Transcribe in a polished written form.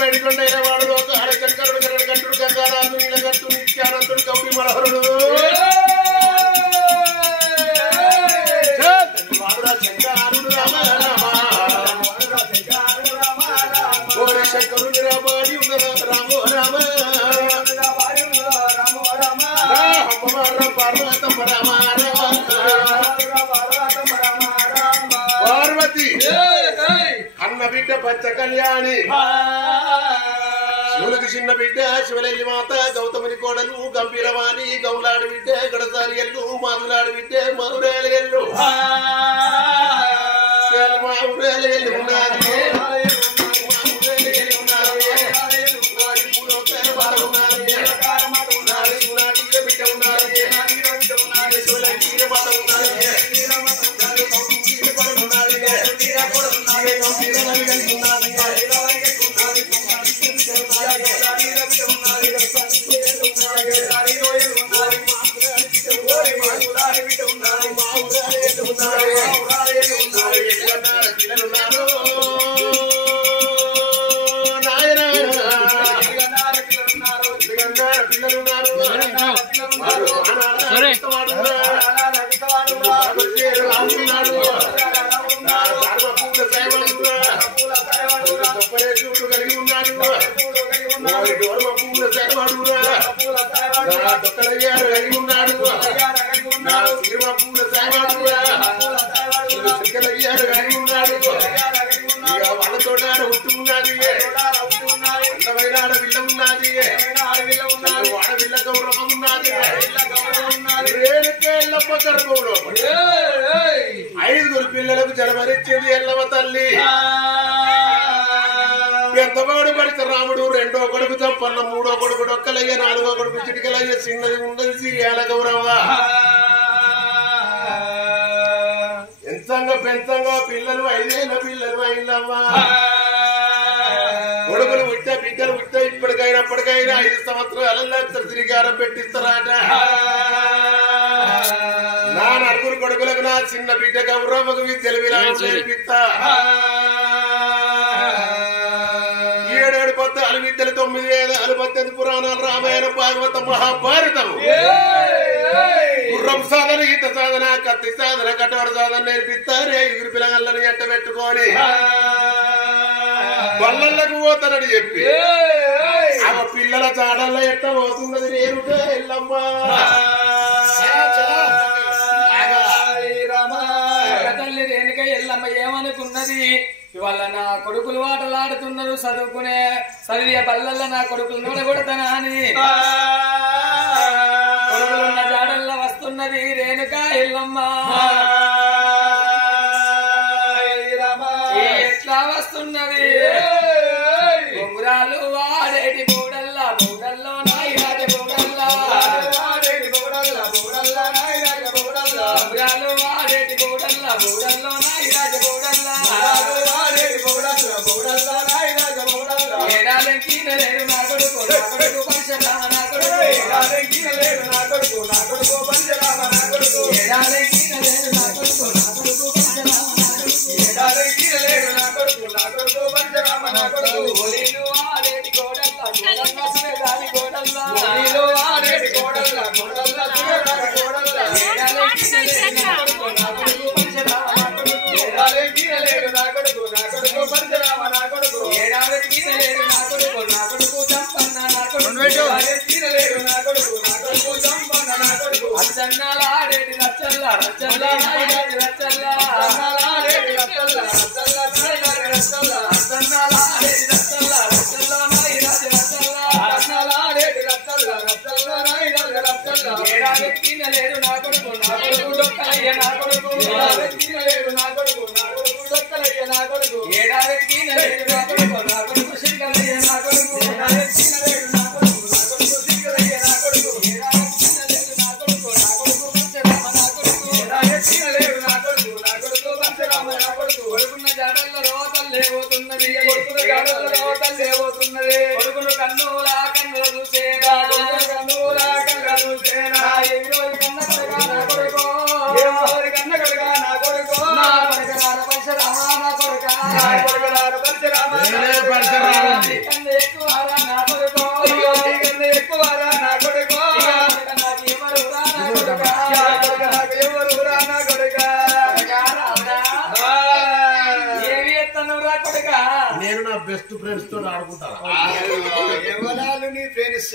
పెడికొండైన వాడు ఒక అడకరుడు కట్టుడు గంగారాజు నీలగట్టు నిత్యానందుడు గౌరీ మనోహరుడు వాడురా శంకరుడు రామ రామ ఓరి శంకరుని రామాడి రామో రామ పార్వతమ్మ రామ పార్వతి అన్న బిడ్డ పచ్చ కళ్యాణి శివులకు చిన్న బిడ్డ శివలల్లి మాత గౌతముని కోడలు గంభీరవాణి గౌలాడు బిడ్డ గడసారి ఎల్లు మాదులాడు బిడ్డ మధురేలు ఎల్లు మావురేలు ఎల్లు ఉన్నది ఐదుగురు పిల్లలకు జన్మనిచ్చింది ఎల్లవ తల్లి ఎంతవాడు పడితే రాముడు రెండో కొడుకు చంపన్న మూడో కొడుకు డొక్కలయ్య నాలుగో కొడుకు చిటికలయ్య చిన్నది ఉన్నది సిరియాల గౌరవ ఎంతంగా పెంచంగా పిల్లలు 5 ఏళ్ళ పిల్లలు అయిందమ్మా కొడుకులు పుట్ట బిడ్డలు పుట్ట ఇప్పటికైనా 5 సంవత్సరాలలో శ్రీకారం పెట్టిస్తారట నా నలుగురు కొడుకులకు నా చిన్న బిడ్డ గౌరవకు విద్యలు నేర్పిస్తా 7 పద్యాలు విద్యలు 9 వేదాలు 18 పురాణాలు రామాయణం భాగవతం మహాభారతం గుర్రం సాధన ఈత సాధన కత్తి సాధన కటవర సాధన నేర్పిస్తారు 5 పిల్లగాళ్ళని ఎంట పెట్టుకొని బల్లలకు పోతానని చెప్పి ఆ పిల్లల చాడల్లో ఎట్ట పోతున్నది నేరుట ఎల్లమ్మా తల్లి రేణుక ఎల్లమ్మ ఏమనుకున్నది ఇవాళ నా కొడుకులు ఆటలాడుతున్నారు చదువుకునే చదివే బల్లల్లో నా కొడుకులు నూనెగొడతానా అని కొడుకులున్న జాడల్లో వస్తున్నది రేణుక ఎల్లమ్మ ఎట్లా వస్తున్నది బొంగురాలు వాడేటి బూడల్లా బూడల్లో నాయిరాజ బూడల్లా వాడేటి బూడల్లా బూడల్లా నాయిరాజ బూడల్లా బొంగురాలు వాడేటి బూడల్లా బూడల్లో నాయిరాజ బూడల్లా వాడేటి బూడల్లా బూడల్లా నాయిరాజ బూడల్లా ఏడాదికి లేడు నా కొడుకు పంచరామ నా కొడుకు ఏడాదికి లేడు నా కొడుకు పంచరామ నా కొడుకు ఏడాదికి లేడు నా కొడుకు పంచరామ నా కొడుకు ఏడాదికి లేడు నా కొడుకు పంచరామ నా కొడుకు ఓలీలు ఆడేటి గోడల్లా గోడల్లా సురేదాని గోడల్లా ఓలీలు ఆడేటి గోడల్లా గోడల్లా సురేదాని గోడల్లా ఏడాదికి లేడు నా కొడుకు పంచరామ నా కొడుకు ఏడాదికి లేడు నా కొడుకు పంచరామ నా కొడుకు ఏడాదికి లేడు నా కొడుకు చంపన్న నా కొడుకు ఏడాదికి లేడు నా కొడుకు చంపన్న నా కొడుకు అచ్చన్నాల ఆడేటి రచ్చల్లా రచ్చల్లా నాయనాడి రచ్చల్లా అచ్చన్నాల ఆడేటి రచ్చల్లా రచ్చల్లా నాయనాడి రచ్చల్లా అచ్చన్నాల ఆడేటి రచ్చల్లా రచ్చల్లా నాయనాడి రచ్చల్లా అచ్చన్నాల ఆడేటి రచ్చల్లా రచ్చల్లా నాయనాడి రచ్చల్లా ఏడాదికి లేడు నా కొడుకు డొక్కలయ్య నా కొడుకు ఏడాదికి లేడు నా కొడుకు డొక్కలయ్య నా కొడుకు ఏడాదికి లేడు నా కొడుకు సిరికలయ్య నా కొడుకు ఏడాదికి లేడు నా కొడుకు సిరికలయ్య నా కొడుకు ఏడాదికి లేడు నా కొడుకు పంచరామ నా కొడుకు ఏడాదికి లేడు నా కొడుకు పంచరామ నా కొడుకు కొడుకున్న జాడల్లో రోతలు లేవుతున్నది కొడుకున్న జాడల్లో రోతలు లేవుతున్నది కొడుకును కన్నులా కన్నుల చూసేనా కన్నులా కన్నుల చూసేనా ఎవరి కన్న కొడుగా నా కొడుకు ఎవరి కన్న కొడుగా నా కొడుకు నా కొడుకులార పంచరామ నా కొడుక నా కొడుకులార పంచరామ కన్ను బెస్ట్ ఫ్రెండ్స్ తో ఆడుకుంటారా ఎవరాలు నీ ఫ్రెండ్స్